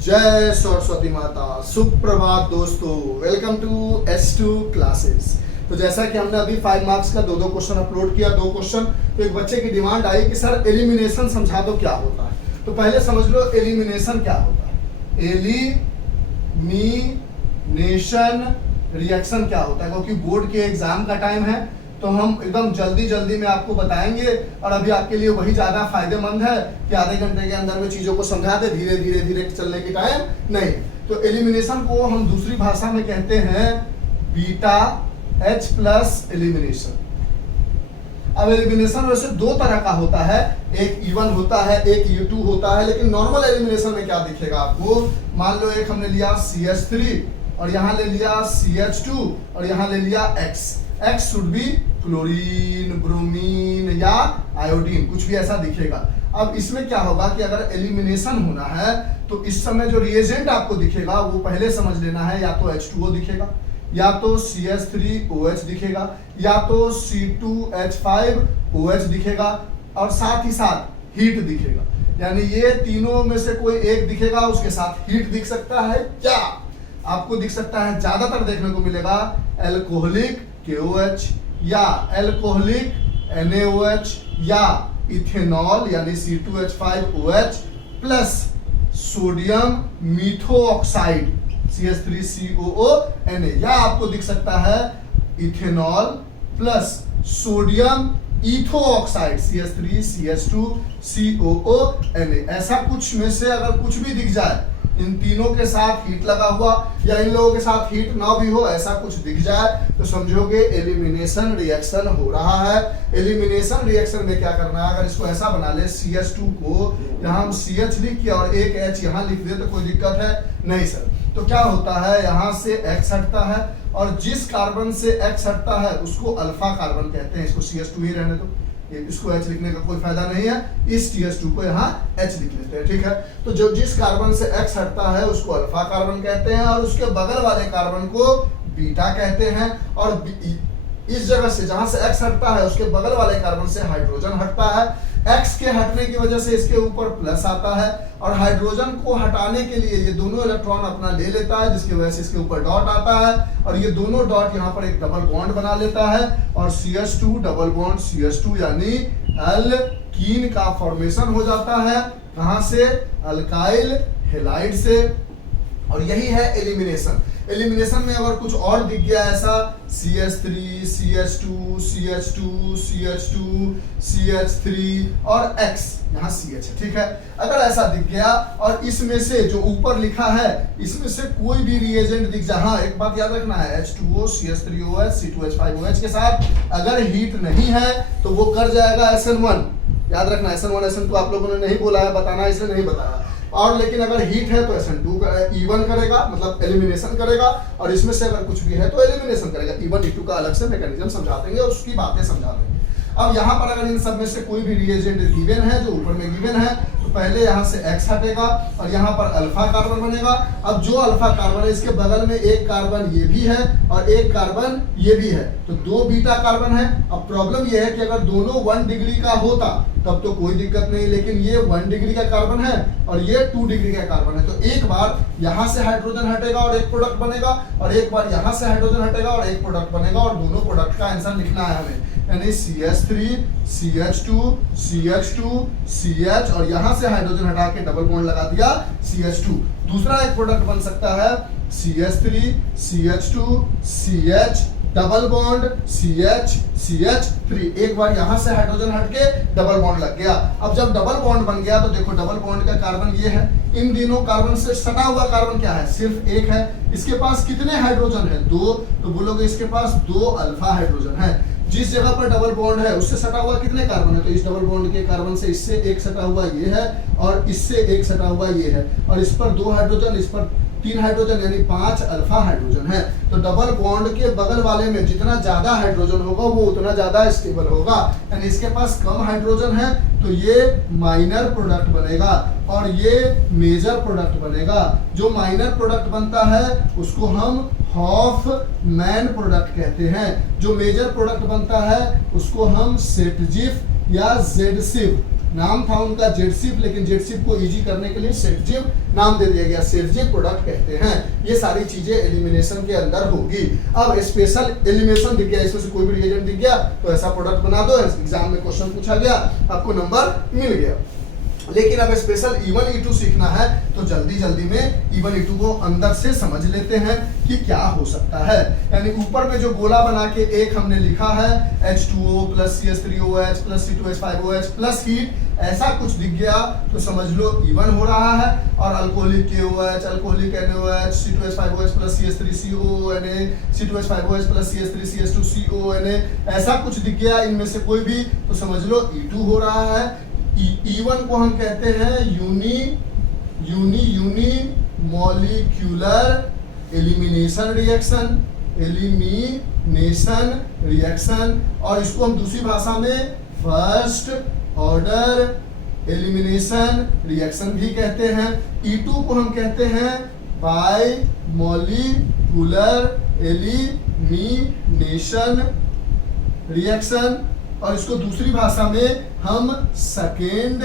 जय सरस्वती माता। सुप्रभात दोस्तों, वेलकम टू S2 क्लासेस। तो जैसा कि हमने अभी 5 मार्क्स का दो क्वेश्चन अपलोड किया, 2 क्वेश्चन। तो एक बच्चे की डिमांड आई कि सर एलिमिनेशन समझा दो, क्या होता है। तो पहले समझ लो एलिमिनेशन क्या होता है। एलिमिनेशन रिएक्शन क्या होता है, क्योंकि बोर्ड के एग्जाम का टाइम है तो हम एकदम जल्दी में आपको बताएंगे। और अभी आपके लिए वही ज्यादा फायदेमंद है कि आधे घंटे के अंदर में चीजों को समझा दे, धीरे चलने की टाइम नहीं। तो एलिमिनेशन को हम दूसरी भाषा में कहते हैं बीटा H प्लस एलिमिनेशन। अब एलिमिनेशन वैसे 2 तरह का होता है, एक E1 होता है, एक E2 होता है। लेकिन नॉर्मल एलिमिनेशन में क्या दिखेगा आपको, मान लो एक हमने लिया CH3 और यहाँ ले लिया CH2 और यहाँ ले लिया X should be chlorine, bromine या आयोडीन, कुछ भी ऐसा दिखेगा। अब इसमें क्या होगा कि अगर एलिमिनेशन होना है तो इस समय जो रिएजेंट आपको दिखेगा वो पहले समझ लेना है, या तो H2O दिखेगा, या तो CH3OH दिखेगा, या तो C2H5OH दिखेगा, और साथ ही साथ हीट दिखेगा। यानी ये तीनों में से कोई एक दिखेगा, उसके साथ हीट दिख सकता है, या आपको दिख सकता है, ज्यादातर देखने को मिलेगा एल्कोहलिक KOH या एल्कोहलिक NaOH या इथेनॉल यानी C2H5OH प्लस सोडियम मिथोऑक्साइड CH3COONA, या आपको दिख सकता है इथेनॉल प्लस सोडियम इथोऑक्साइड CH3CH2COONA। ऐसा कुछ में से अगर कुछ भी दिख जाए, इन तीनों के साथ हीट लगा हुआ या इन लोगों के साथ हीट ना भी हो, ऐसा कुछ दिख जाए तो समझोगे एलिमिनेशन रिएक्शन हो रहा है। एलिमिनेशन रिएक्शन में क्या करना है, अगर इसको ऐसा बना ले CH2 को यहाँ हम CH लिख के और एक H यहाँ लिख दे तो कोई दिक्कत है नहीं सर। तो क्या होता है, यहाँ से X हटता है और जिस कार्बन से X हटता है उसको अल्फा कार्बन कहते हैं। इसको CH2 ही रहने दो, इसको H लिखने का कोई फायदा नहीं है, इस CH2 को यहाँ H लिख लेते हैं, ठीक है। तो जो जिस कार्बन से X हटता है उसको अल्फा कार्बन कहते हैं और उसके बगल वाले कार्बन को बीटा कहते हैं। और इस जगह से जहां से X हटता है उसके बगल वाले कार्बन से हाइड्रोजन हटता है। X के हटने की वजह से इसके ऊपर प्लस आता है और हाइड्रोजन को हटाने के लिए ये दोनों इलेक्ट्रॉन अपना ले लेता है, जिसकी वजह से इसके ऊपर डॉट आता है और ये दोनों डॉट यहाँ पर एक डबल बॉन्ड बना लेता है और CH2 डबल बॉन्ड CH2 यानी एल्कीन का फॉर्मेशन हो जाता है। कहां से, अल्काइल हैलाइड से। और यही है एलिमिनेशन। एलिमिनेशन में अगर कुछ और दिख गया ऐसा CH3 CH2 CH2 CH2 CH3 और X, यहाँ CH है, ठीक है। अगर ऐसा दिख गया और इसमें से जो ऊपर लिखा है इसमें से कोई भी रिएजेंट दिख जाए, हाँ एक बात याद रखना है, H2O CH3OH C2H5OH के साथ अगर हीट नहीं है तो वो कर जाएगा SN1। याद रखना, SN1 SN2 आप लोगों ने नहीं बोला है, बताना इसलिए नहीं बताया। और लेकिन अगर हीट है तो SN2 E1 करेगा, मतलब एलिमिनेशन करेगा, और इसमें से अगर कुछ भी है तो एलिमिनेशन करेगा। E1 E2 का अलग से मैकेनिज्म समझा देंगे और उसकी बातें समझा देंगे। अब यहाँ पर अगर इन सब में से कोई भी रिएजेंट गिवन है, जो ऊपर में गिवन है, तो पहले यहाँ से X हटेगा और यहाँ पर अल्फा कार्बन बनेगा। अब जो अल्फा कार्बन है इसके बगल में एक कार्बन ये भी है और एक कार्बन ये भी है, तो 2 बीटा कार्बन है। अब प्रॉब्लम ये है कि अगर दोनों 1 डिग्री का होता तब तो कोई दिक्कत नहीं, लेकिन ये 1 डिग्री का कार्बन है और ये 2 डिग्री का कार्बन है। तो एक बार यहाँ से हाइड्रोजन हटेगा और एक प्रोडक्ट बनेगा, और एक बार यहाँ से हाइड्रोजन हटेगा और एक प्रोडक्ट बनेगा, और दोनों प्रोडक्ट का आंसर लिखना है हमें। यानी CH3 CH2 CH2 CH और यहाँ से हाइड्रोजन हटा के डबल बॉन्ड लगा दिया CH2। दूसरा एक प्रोडक्ट बन सकता है CH3 CH2 CH double bond CH CH3। एक बार यहाँ से हाइड्रोजन हटके डबल बॉन्ड लग गया। अब जब डबल बॉन्ड बन गया तो देखो डबल बॉन्ड का कार्बन ये है, इन तीनों कार्बन से सटा हुआ कार्बन क्या है, सिर्फ एक है। इसके पास कितने हाइड्रोजन है, 2, तो बोलोगे इसके पास 2 अल्फा हाइड्रोजन है। जिस जगह पर डबल बॉन्ड है उससे सटा हुआ कितने कार्बन है, तो इस डबल बॉन्ड के कार्बन से इससे एक सटा हुआ ये है और इससे एक सटा हुआ ये है, और इस पर 2 हाइड्रोजन, इस पर 3 हाइड्रोजन, यानी 5 अल्फा हाइड्रोजन है। तो डबल बॉन्ड के बगल वाले में जितना ज्यादा हाइड्रोजन होगा वो उतना ज्यादा स्टेबल होगा। यानी इसके पास कम हाइड्रोजन है तो ये माइनर प्रोडक्ट बनेगा और ये मेजर प्रोडक्ट बनेगा। जो माइनर प्रोडक्ट बनता है उसको हम हॉफमैन प्रोडक्ट कहते हैं। जो मेजर प्रोडक्ट बनता है उसको हम सेटजिफ या जेडसिफ नाम था उनका जेडसिप, लेकिन जेडसिप को इजी करने के लिए सेटजिप नाम दे दिया गया, सेटजिप प्रोडक्ट कहते हैं। ये सारी चीजें एलिमिनेशन के अंदर होगी। अब स्पेशल एलिमिनेशन दिख गया, इसमें से कोई भी रिएजेंट दिख गया तो ऐसा प्रोडक्ट बना दो, एग्जाम में क्वेश्चन पूछा गया, आपको नंबर मिल गया। लेकिन अब स्पेशल E1 E2 सीखना है तो जल्दी जल्दी में E1 E2 को अंदर से समझ लेते हैं कि क्या हो सकता है। यानी ऊपर में जो गोला बना के एक हमने लिखा है H2O plus CH3OH plus C2H5OH plus heat, ऐसा कुछ दिख गया तो समझ लो E1 हो रहा है। और alcoholic KOH, alcoholic NaOH, C2H5OH plus CH3COONA, C2H5OH plus CH3CH2CONA, ऐसा कुछ दिख गया इनमें से कोई भी तो समझ लो E2 हो रहा है। E1 को हम कहते हैं यूनी मॉलिक्यूलर एलिमिनेशन रिएक्शन, और इसको हम दूसरी भाषा में फर्स्ट ऑर्डर एलिमिनेशन रिएक्शन भी कहते हैं। E2 को हम कहते हैं बाय मॉलिक्यूलर एलिमिनेशन रिएक्शन, और इसको दूसरी भाषा में हम सेकेंड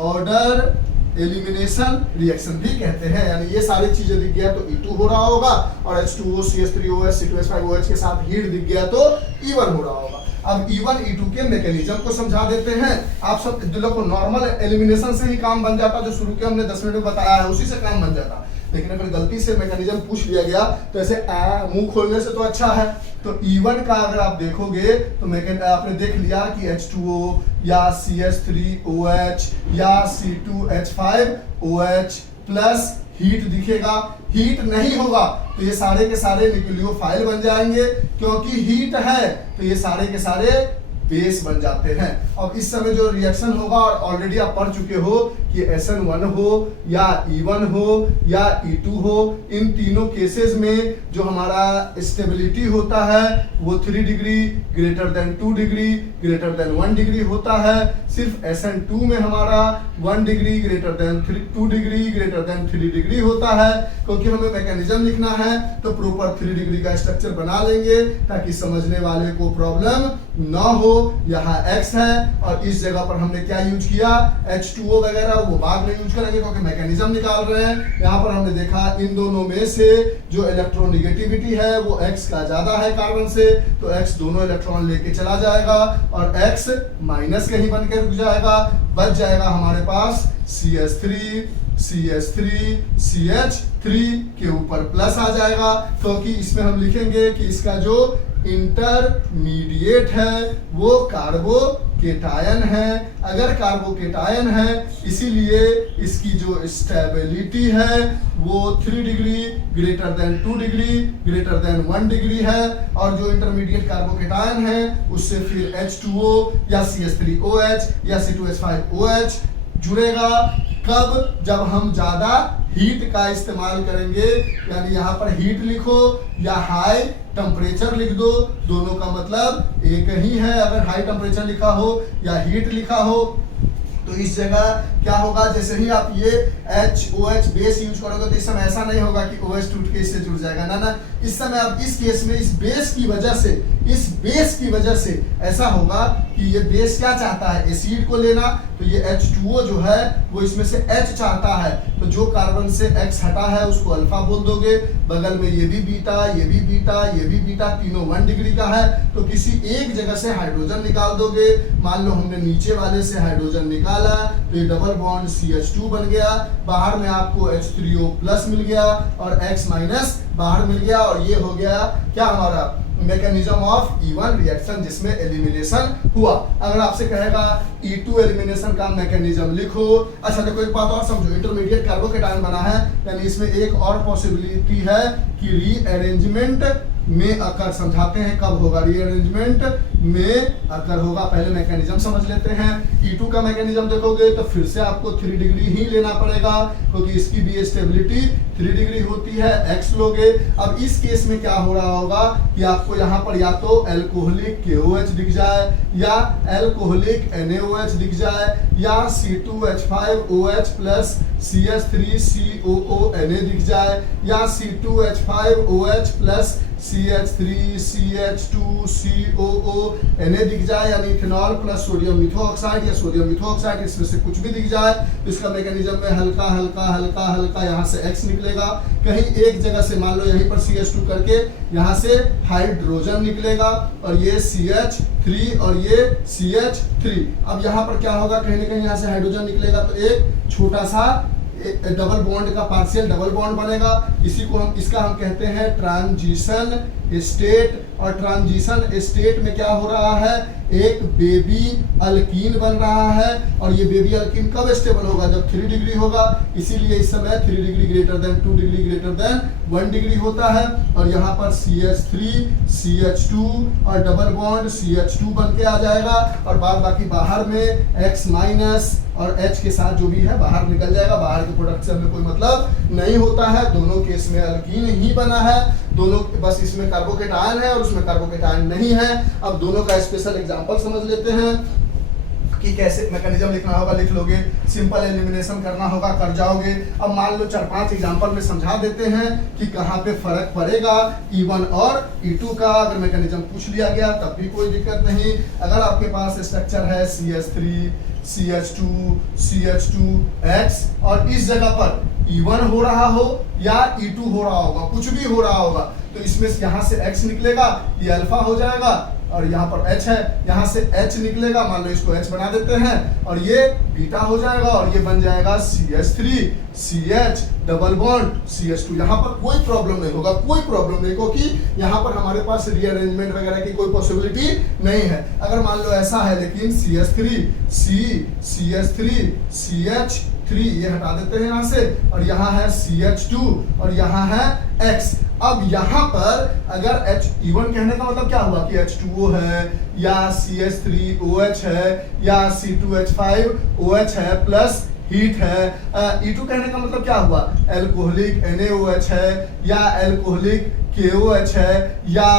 ऑर्डर एलिमिनेशन रिएक्शन भी कहते हैं। यानी ये सारी चीजें दिख गया तो E2 हो रहा होगा, और H2O CH3OH C2H5OH के साथ हीट दिख गया तो E1 हो रहा होगा। अब E1 E2 के मैकेनिज्म को समझा देते हैं। आप सब दिलों को नॉर्मल एलिमिनेशन से ही काम बन जाता, जो शुरू के हमने 10 मिनट में बताया है उसी से काम बन जाता, लेकिन अगर गलती से मैकेनिज्म पूछ लिया गया तो ऐसे मुंह खोलने से तो अच्छा है। तो E1 का अगर आप देखोगे तो आपने देख लिया कि H2O या CH3OH या C2H5OH प्लस हीट दिखेगा। हीट नहीं होगा तो ये सारे के सारे न्यूक्लियोफाइल बन जाएंगे, क्योंकि हीट है तो ये सारे के सारे बेस बन जाते हैं। अब इस समय जो रिएक्शन होगा, और ऑलरेडी आप पढ़ चुके हो कि SN1 हो या E1 हो या E2 हो, इन तीनों केसेस में जो हमारा स्टेबिलिटी होता है वो 3 degree greater than 2 degree greater than 1 degree होता है। सिर्फ SN2 में हमारा 1 degree greater than 2 degree greater than 3 degree होता है। क्योंकि हमें मैकेनिज्म लिखना है तो प्रॉपर 3 डिग्री का स्ट्रक्चर बना लेंगे ताकि समझने वाले को प्रॉब्लम ना हो। यहाँ X है और इस जगह पर हमने क्या यूज किया, H2O वगैरह, वो बाद में यूज करेंगे क्योंकि मैकेनिज्म निकाल रहे हैं। यहाँ पर हमने देखा इन दोनों में से जो इलेक्ट्रोनेगेटिविटी है वो X का ज्यादा है कार्बन से, तो X दोनों इलेक्ट्रॉन लेके चला जाएगा और X माइनस कहीं बन के रुक जाएगा। बच जाएगा हमारे पास CH3 के ऊपर प्लस आ जाएगा, क्योंकि इसमें हम लिखेंगे कि इसका जो इंटरमीडिएट है वो कार्बोकेटायन है। अगर कार्बोकेटायन है इसीलिए इसकी जो स्टेबिलिटी है वो 3 degree greater than 2 degree greater than 1 degree है, और जो इंटरमीडिएट कार्बोकेटायन है उससे फिर H2O या CH3OH या C2H5OH जुड़ेगा। कब? जब हम ज्यादा हीट का इस्तेमाल करेंगे। यानी यहाँ पर हीट लिखो या हाई टेम्परेचर लिख दो, दोनों का मतलब एक ही है। अगर हाई टेम्परेचर लिखा हो या हीट लिखा हो तो इस जगह क्या होगा, जैसे ही आप ये HOH बेस यूज करोगे तो इस समय ऐसा नहीं होगा कि OH टूट के इससे जुड़ जाएगा, ना। इस समय आप इस केस में इस बेस की वजह से ऐसा होगा कि ये बेस क्या चाहता है, एसिड को लेना, तो ये H2O जो है वो इसमें से H चाहता है, तो जो कार्बन से X हटा है उसको अल्फा बोल दोगे। बगल में ये भी बीटा, ये भी बीटा, ये भी बीटा, तीनों 1 डिग्री का है, तो किसी एक जगह से हाइड्रोजन निकाल दोगे। मान लो हमने नीचे वाले से हाइड्रोजन निकाला तो ये डबल बॉन्ड CH2 बन गया, बाहर में आपको H3O प्लस मिल गया और X माइनस बाहर मिल गया, और ये हो गया क्या हमारा मैकेनिज्म ऑफ E1 रिएक्शन जिसमें एलिमिनेशन हुआ। अगर आपसे कहेगा E2 एलिमिनेशन का मैकेनिज्म लिखो, अच्छा देखो एक बात और समझो, इंटरमीडिएट कार्बोकेटायन बना है यानी इसमें एक और पॉसिबिलिटी है कि रीअरेंजमेंट में अकर, समझाते हैं कब होगा, रीअरेंजमेंट में अकर होगा। पहले मैकेनिज्म समझ लेते हैं। E2 का मैकेनिज्म देखोगे तो फिर से आपको 3 डिग्री ही लेना पड़ेगा, क्योंकि इसकी भी स्टेबिलिटी 3 डिग्री होती है, X लोगे। अब इस केस में क्या हो रहा होगा कि आपको यहाँ पर या तो अल्कोहलिक KOH दिख जाए या अल्कोहलिक NaOH दिख जाए या C2H5OH प्लस CH3COONA दिख जाए या C2H5OH plus CH3 CH2 COO Na दिख जाए, यानी इथेनॉल प्लस सोडियम मिथोऑक्साइड या सोडियम मिथोऑक्साइड, इसमें से कुछ भी दिख जाए तो इसका मैकेनिज्म में हल्का हल्का हल्का हल्का यहाँ से X निकलेगा, कहीं एक जगह से मान लो यहीं पर CH2 करके यहाँ से हाइड्रोजन निकलेगा और ये CH3 और ये CH3। अब यहाँ पर क्या होगा, कहीं ना कहीं यहाँ से हाइड्रोजन निकलेगा तो एक छोटा सा डबल बॉन्ड का पार्शियल डबल बॉन्ड बनेगा, इसी को इसका हम कहते हैं ट्रांजिशन स्टेट। और ट्रांजिशन स्टेट में क्या हो रहा है, एक बेबी अल्कीन बन रहा है, और ये बेबी अल्कीन कब स्टेबल होगा, जब 3 डिग्री होगा, इसीलिए इस समय 3 degree greater than 2 degree greater than 1 degree होता है। और यहाँ पर CH3 CH2 और डबल बॉन्ड CH2 बन के आ जाएगा, और बाद बाकी बाहर में X माइनस और H के साथ जो भी है बाहर निकल जाएगा, बाहर के प्रोडक्ट से हमें कोई मतलब नहीं होता है। दोनों केस में अल्कीन ही बना है, दोनों बस इसमें कार्बोकेटायन है और उसमें कार्बोकेटायन नहीं है। अब दोनों का स्पेशल एग्जांपल समझ लेते हैं कि कैसे मैकेनिज्म लिखना होगा, लिख लोगे, सिंपल एलिमिनेशन करना होगा, कर जाओगे। अब मान लो 4-5 एग्जांपल में समझा देते हैं कि कहाँ पे फर्क पड़ेगा E1 और E2 का। अगर मैकेनिज्म पूछ लिया गया तब भी कोई दिक्कत नहीं। अगर आपके पास स्ट्रक्चर है CH3 CH2 CH2X और इस जगह पर E1 हो रहा हो या E2 हो रहा होगा, कुछ भी हो रहा होगा, तो इसमें यहाँ से X निकलेगा, ये अल्फा हो जाएगा, और यहाँ पर H है, यहाँ से H निकलेगा, मान लो इसको H बना देते हैं, और ये बीटा हो जाएगा, और ये बन जाएगा CH3 CH double bond CH2। यहाँ पर कोई प्रॉब्लम नहीं होगा, कोई प्रॉब्लम नहीं, क्योंकि यहाँ पर हमारे पास रीअरेंजमेंट वगैरह की कोई पॉसिबिलिटी नहीं है। अगर मान लो ऐसा है, लेकिन CH3 CH3 CH3 ये हटा देते हैं यहाँ से, और यहाँ है CH2 और यहाँ है X। अब यहाँ पर अगर E1 कहने का मतलब क्या हुआ कि H2O है या CH3OH है या C2H5OH है प्लस हीट है। E2 कहने का मतलब क्या हुआ, एल्कोहलिक NaOH है या एल्कोहलिक KOH है या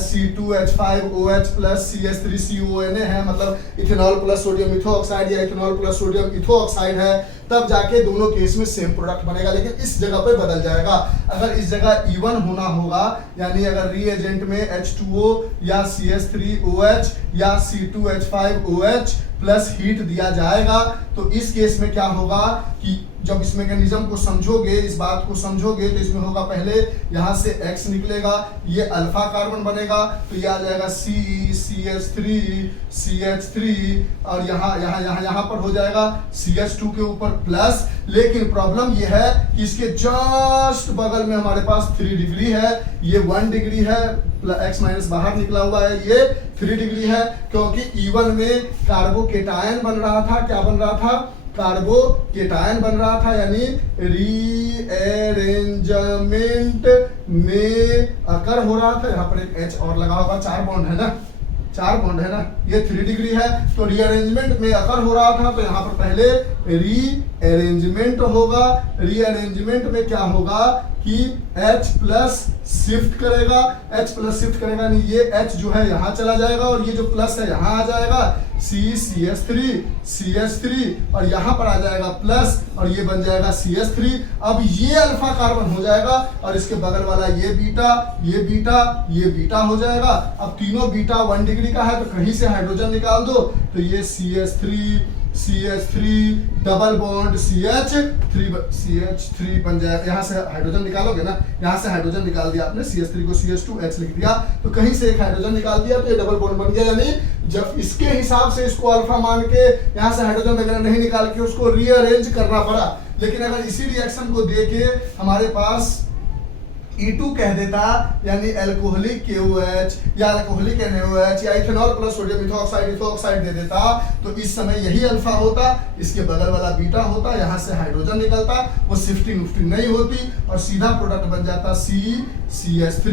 C2H5OH प्लस CH3CONA है, मतलब इथेनॉल प्लस सोडियम मिथोऑक्साइड या इथेनॉल प्लस सोडियम इथोऑक्साइड है, तब जाके दोनों केस में सेम प्रोडक्ट बनेगा, लेकिन इस जगह पे बदल जाएगा। अगर इस जगह E1 होना होगा, यानी अगर रिएजेंट में H2O या CH3OH या C2H5OH प्लस हीट दिया जाएगा, तो इस केस में क्या होगा कि जब इस मैकेनिज्म को समझोगे, इस बात को समझोगे, तो इसमें होगा पहले यहाँ से X निकलेगा, ये अल्फा कार्बन बनेगा, तो ये आ जाएगा CH3 CH3 और यहाँ पर हो जाएगा CH2 के ऊपर प्लस। लेकिन प्रॉब्लम ये है कि इसके जस्ट बगल में हमारे पास 3 डिग्री है, ये 1 डिग्री है, X माइनस बाहर निकला हुआ है, ये 3 डिग्री है, क्योंकि E1 में कार्बोकेटायन बन रहा था। क्या बन रहा था, कार्बोकेटायन बन रहा था, यानी रीअरेंजमेंट में अकर हो रहा था। यहाँ पर एक H और लगा होगा, 4 बॉन्ड है ना, 4 बॉन्ड है ना, ये 3 डिग्री है, तो रीअरेंजमेंट में अकर हो रहा था, तो यहाँ पर पहले रीअरेंजमेंट होगा। रीअरेंजमेंट में क्या होगा कि H प्लस शिफ्ट करेगा, H प्लस शिफ्ट करेगा, यानी ये H जो है यहाँ चला जाएगा और ये जो प्लस है यहाँ आ जाएगा, CH3 CH3 और यहाँ पर आ जाएगा प्लस और ये बन जाएगा CH3। अब ये अल्फा कार्बन हो जाएगा और इसके बगल वाला ये बीटा, ये बीटा, ये बीटा हो जाएगा। अब तीनों बीटा 1 डिग्री का है, तो कहीं से हाइड्रोजन निकाल दो, तो ये CH3 डबल बॉन्ड CH3 बन जाएगा। यहाँ से हाइड्रोजन निकालोगे ना, यहाँ से हाइड्रोजन निकाल दिया आपने, CH3 को CH2H लिख दिया, तो कहीं से एक हाइड्रोजन निकाल दिया, तो ये डबल बॉन्ड बन गया। यानी जब इसके हिसाब से इसको अल्फा मान के यहाँ से हाइड्रोजन वगैरह नहीं निकाल के उसको रीअरेंज करना पड़ा। लेकिन अगर इसी रिएक्शन को देके हमारे पास E2 कह देता, यानी अल्कोहलिक KOH या अल्कोहलिक NaOH या इथेनॉल प्लस सोडियम इथोऑक्साइड दे देता, तो इस समय यही अल्फा होता, इसके बगल वाला बीटा होता, यहाँ से हाइड्रोजन निकलता, वो शिफ्टिंग नहीं होती और सीधा प्रोडक्ट बन जाता CH3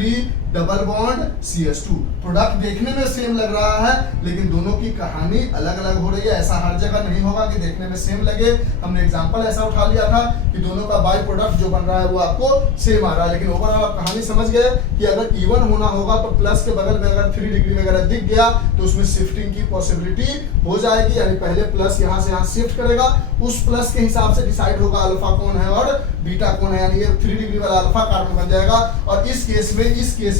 double bond CH2। Product देखने में सेम लग रहा है, लेकिन दोनों की कहानी अलग अलग हो रही है। ऐसा हर जगह नहीं होगा कि देखने में सेम लगे। हमने एग्जांपल ऐसा उठा लिया था कि दोनों का बाय प्रोडक्ट जो बन रहा है वो आपको सेम आ रहा है, लेकिन ओवरऑल आप कहानी समझ गए कि अगर E1 होना होगा तो प्लस के बगल में अगर 3 डिग्री वगैरह दिख गया तो उसमें शिफ्टिंग की पॉसिबिलिटी हो जाएगी, यानी पहले प्लस यहाँ से यहाँ शिफ्ट करेगा, उस प्लस के हिसाब से डिसाइड होगा अल्फा कौन है और बीटा कौन है, यानी ये 3 डिग्री वाला अल्फा कार्बन बन जाएगा। और इस केस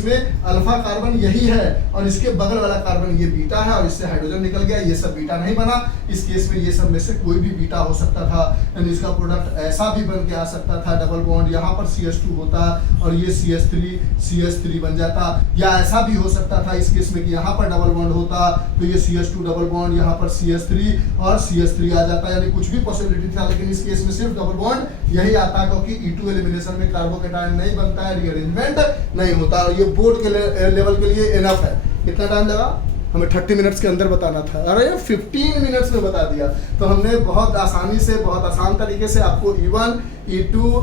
में अल्फा कार्बन यही है और इसके बगल वाला कार्बन ये बीटा है और इससे हाइड्रोजन निकल गया, ये सब बीटा नहीं बना। इस केस में ये सब में से कोई भी बीटा हो सकता था, यानी इसका प्रोडक्ट ऐसा भी बन के आ सकता था, डबल बॉन्ड यहाँ पर CH2 होता और ये CH3 बन जाता, या ऐसा भी हो सकता था इस केस में कि यहाँ पर डबल बॉन्ड होता तो ये CH2 डबल बॉन्ड यहाँ पर CH3 और CH3 आ जाता, यानी कुछ भी पॉसिबिलिटी था। लेकिन इस केस में सिर्फ डबल बॉन्ड यही आता क्योंकि E2 एलिमिनेशन में कार्बोकेटायन नहीं बनता है, रीअरेंजमेंट नहीं होता। और ये बोर्ड के लेवल के लिए इनफ है। कितना टाइम लगा? हमें 30 मिनट्स के अंदर बताना था, अरे 15 मिनट्स में बता दिया। तो हमने बहुत आसानी से, बहुत आसान तरीके से आपको E1 E2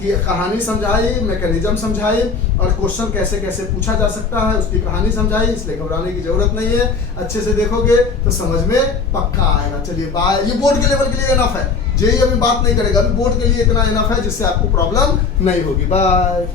की कहानी समझाई, मैकेनिज्म समझाई और क्वेश्चन कैसे कैसे पूछा जा सकता है उसकी कहानी समझाई, इसलिए घबराने की जरूरत नहीं है। अच्छे से देखोगे तो समझ में पक्का आएगा। चलिए बाय। ये बोर्ड के लेवल के लिए इनफ है, जेईई अभी बात नहीं करेगा, अभी बोर्ड के लिए इतना इनफ है जिससे आपको प्रॉब्लम नहीं होगी। बाय।